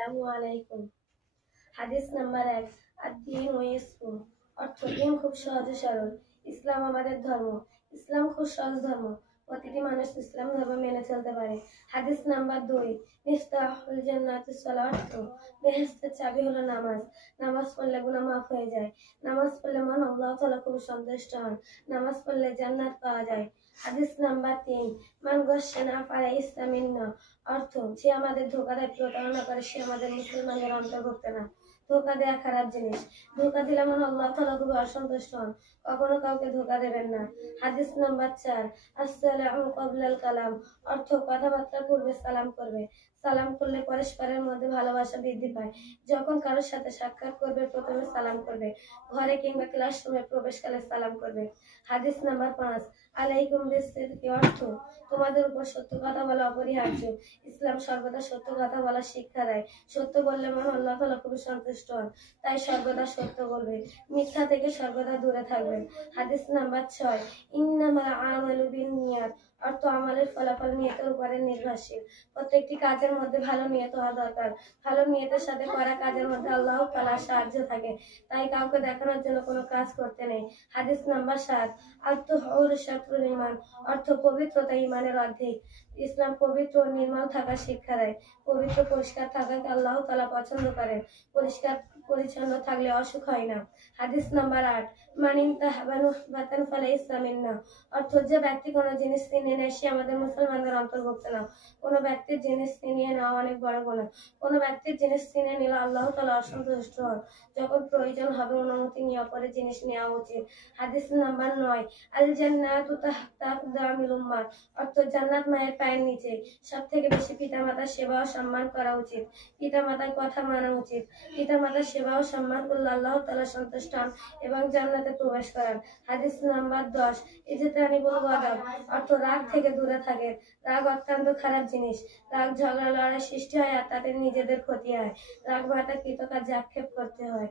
আসসালামু আলাইকুম। হাদিস নাম্বার ১, আদ-দীন ইউসুর। অর্থ, দিন খুব সহজ ও সরল। ইসলাম আমাদের ধর্ম। ইসলাম খুব সহজ ধর্ম। প্রতিটি মানুষ ইসলাম ধর্ম মেনে চলতে পারে। হাদিস নাম্বার ২, মিফতাহুল জান্নাতিস সালাত। অর্থ, বেহেশতের চাবি হলো নামাজ। নামাজ পড়লে গুনাহ মাফ হয়ে যায়। নামাজ পড়লে মহান আল্লাহ তাআলা খুব সন্তুষ্ট হন। নামাজ পড়লে জান্নাত পাওয়া যায়। হাদিস নাম্বার ৩, মান গাশশানা ফালাইসা মিন্না। অর্থ, যে আমাদের ধোঁকা দেয়, প্রতারণা করে, সে আমাদের মুসলমানদের অন্তর্ভুক্ত না। ধোঁকা দেয়া খারাপ জিনিস। ধোঁকা দিলে মনে আল্লাহ তাআলা খুবই অসন্তুষ্ট হন। কখনো কাউকে ধোঁকা দেবেন না। হাদিস নাম্বার ৪, আসসালামু ক্বাবলাল কালাম। অর্থ, কথাবার্তার পূর্বে সালাম করবে। সালাম করলে পরস্পরের মধ্যে ভালোবাসা বৃদ্ধি পায়। যখন কারোর সাথে সাক্ষাৎ করবে, প্রথমে সালাম করবে। ঘরে কিংবা ক্লাসরুমে প্রবেশকালে সালাম করবে। হাদিস নাম্বার ৫, আলাইকুম বিসসিদকি। অর্থ, তোমাদের উপর সত্য কথা বলা অপরিহার্য। ইসলাম সর্বদা সত্য কথা বলার শিক্ষা দেয়। সত্য বললে মহান আল্লাহ তাআলা খুবই সন্তুষ্ট হন। তাই সর্বদা সত্য বলবে। মিথ্যা থেকে সর্বদা দূরে থাকবেন। হাদিস নাম্বার ৬, ইন্নামাল আমালু বিন্নিয়াত। অর্থ, আমলের ফলাফল নিয়তের উপরে নির্ভরশীল। প্রত্যেকটি কাজের মধ্যে ভালো নিয়ত হওয়া দরকার। ভালো নিয়তের সাথে করা কাজের মধ্যে আল্লাহ তাআলার সাহায্য থাকে। তাই কাউকে দেখানোর জন্য কোনো কাজ করতে নেই। হাদিস নাম্বার ৭, আত-তাহুরু শাতরুল ঈমান। অর্থ, পবিত্রতা ঈমানের অর্ধেক। ইসলাম পবিত্র ও নির্মল থাকার শিক্ষা দেয়। পবিত্র পরিষ্কার থাকাকে আল্লাহ তাআলা পছন্দ করেন। পরিষ্কার পরিচ্ছন্ন থাকলে অসুখ হয় না। হাদিস নাম্বার ৮, মান ইনতাহাবা নুহবাতান ফালাইসা মিন্না। অর্থ, যে ব্যক্তি কোনো জিনিস ছিনিয়ে নেয়, সে আমাদের মুসলমানদের অন্তর্ভুক্ত না। কোনো ব্যক্তির জিনিস ছিনিয়ে নেওয়া অনেক বড় গুনাহ। কোনো ব্যক্তির জিনিস ছিনিয়ে নিলে আল্লাহ তাআলা অসন্তুষ্ট হন। যখন প্রয়োজন হবে, অনুমতি নিয়ে অপরের জিনিস নেওয়া উচিত। হাদিস নাম্বার ৯, আল জান্নাতু তাহতা আকদামিল উম্মাহ। অর্থ, জান্নাত মায়ের পায়ের নিচে। সবথেকে বেশি পিতামাতার সেবা ও সম্মান করা উচিত। পিতামাতার কথা মানা উচিত। পিতামাতার সেবা ও সম্মান করলে আল্লাহ তাআলা সন্তুষ্ট হন এবং জান্নাতে প্রবেশ করান। হাদিস নাম্বার ১০, ইজতানিবুল গাদাব। অর্থ, রাগ থেকে দূরে থাকে। রাগ অত্যন্ত খারাপ জিনিস। রাগ ঝগড়া লড়াই সৃষ্টি হয় আর তাতে নিজেদের ক্ষতি হয়। রাগ মাথা কৃতকার্যে আক্ষেপ করতে হয়।